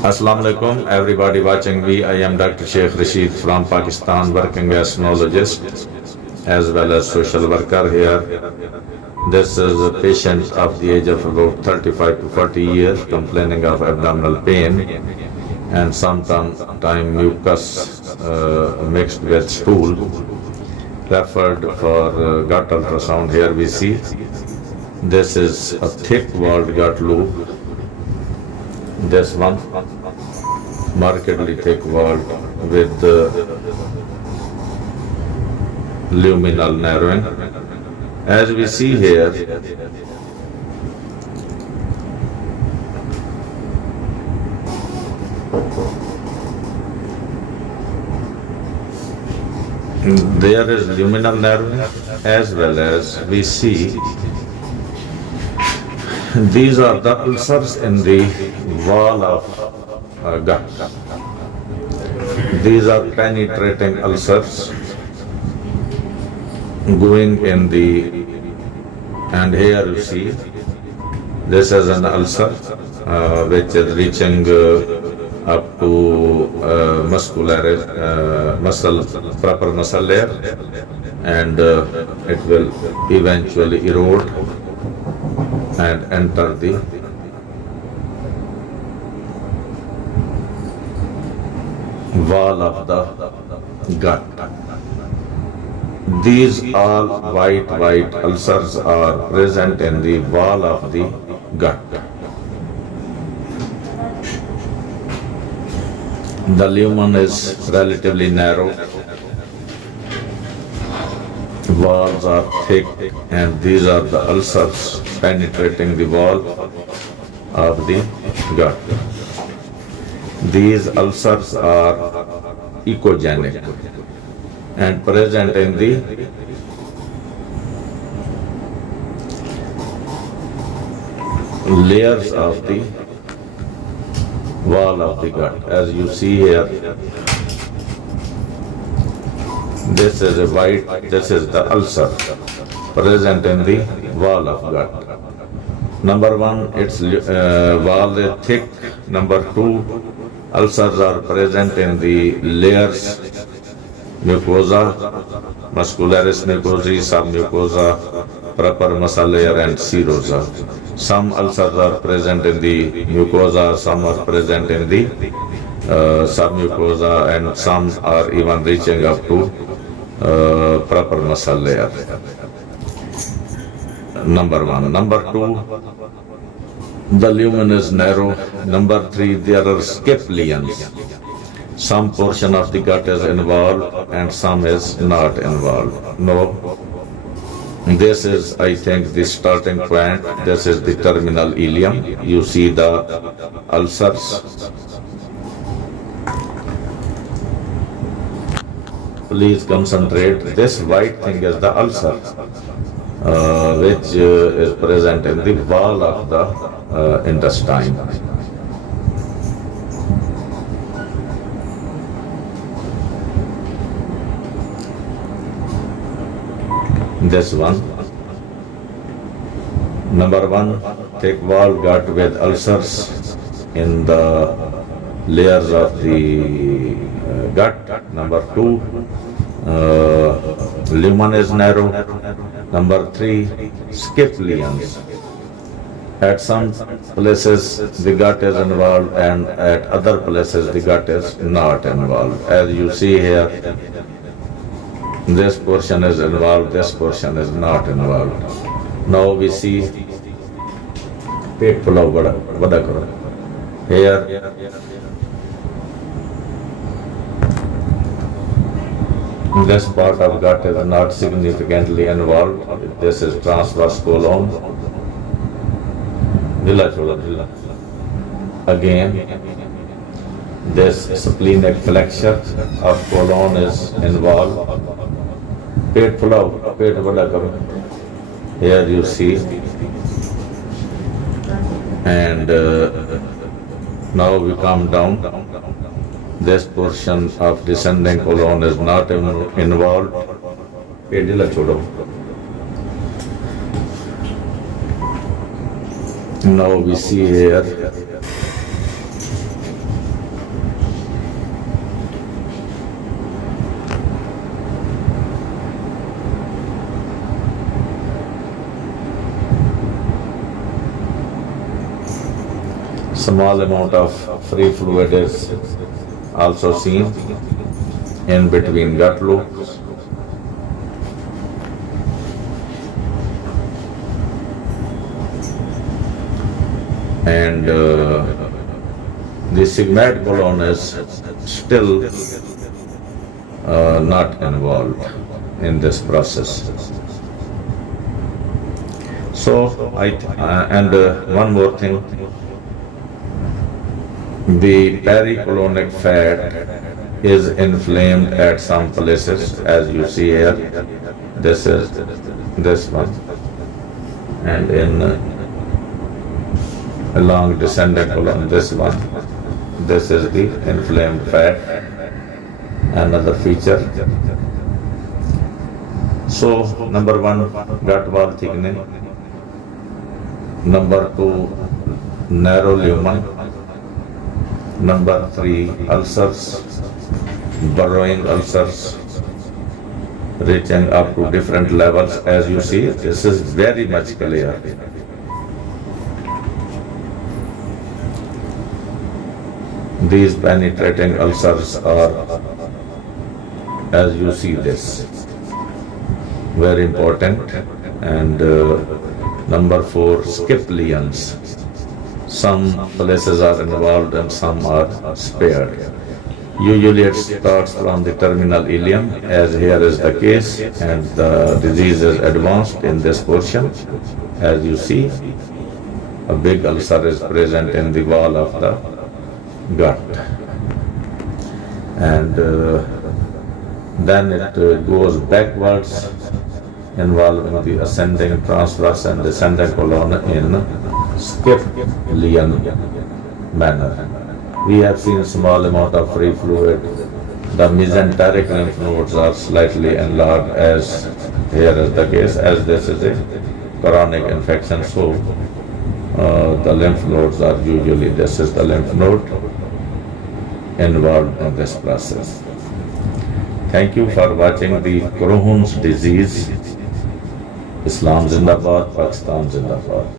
Assalamu alaikum, everybody watching me. I am Dr. Sheikh Rasheed from Pakistan, working as neurologist as well as social worker here. This is a patient of the age of about 35 to 40 years complaining of abdominal pain and sometimes mucus mixed with stool. Referred for gut ultrasound. Here we see this is a thick walled gut loop. This one markedly thick walled with luminal narrowing. As we see here, there is luminal narrowing, as well as we see these are the ulcers in the wall of gut. These are penetrating ulcers going in the, and here you see this is an ulcer which is reaching up to proper muscle layer, and it will eventually erode and enter the wall of the gut. These all white ulcers are present in the wall of the gut. The lumen is relatively narrow, walls are thick, and these are the ulcers penetrating the wall of the gut. These ulcers are echogenic and present in the layers of the wall of the gut. As you see here, this is the ulcer present in the wall of gut. Number one, its wall is thick. Number two, ulcers are present in the layers, mucosa, muscularis mucosae, submucosa, proper muscle layer, and serosa. Some ulcers are present in the mucosa, some are present in the submucosa, and some are even reaching up to proper muscle layer. Number one. Number two, the lumen is narrow. Number three, there are skip lesions. Some portion of the gut is involved and some is not involved. No. This is, I think, the starting point. This is the terminal ileum. You see the ulcers. Please concentrate. This white thing is the ulcer, which is present in the wall of the intestine. This one. Number one, thick wall gut with ulcers in the layers of the gut. Number two, lumen is narrow. Number three, skip lesions. At some places the gut is involved, and at other places the gut is not involved. As you see here, this portion is involved, this portion is not involved. Now we see pet pulao vada karo. Here this part of gut is not significantly involved. This is transverse colon. Again, this splenic flexure of colon is involved. Pet pulao, pet vada karo. Here you see, and now we come down. This portion of descending colon is not involved. Now we see here Small amount of free fluid is also seen in between gut loops. And the sigmoid colon is still not involved in this process. So one more thing, the pericolonic fat is inflamed at some places, as you see here. This is this one, and in along descending colon, this one. This is the inflamed fat, another feature. So, number one, gut wall thickening. Number two, narrow lumen. Number three, ulcers, burrowing ulcers, reaching up to different levels. As you see, this is very much clear. These penetrating ulcers are, as you see this, very important. And number four, skip lesions. Some places are involved and some are spared. Usually it starts from the terminal ileum, as here is the case, and the disease is advanced in this portion. As you see, a big ulcer is present in the wall of the gut, and then it goes backwards, involving the ascending transverse and descending colon in skip lesion manner. We have seen small amount of free fluid. The mesenteric lymph nodes are slightly enlarged, as here is the case, as this is a chronic infection. So the lymph nodes are usually, this is the lymph node involved in this process. Thank you for watching the Crohn's disease. Islam Zindabad, Pakistan Zindabad.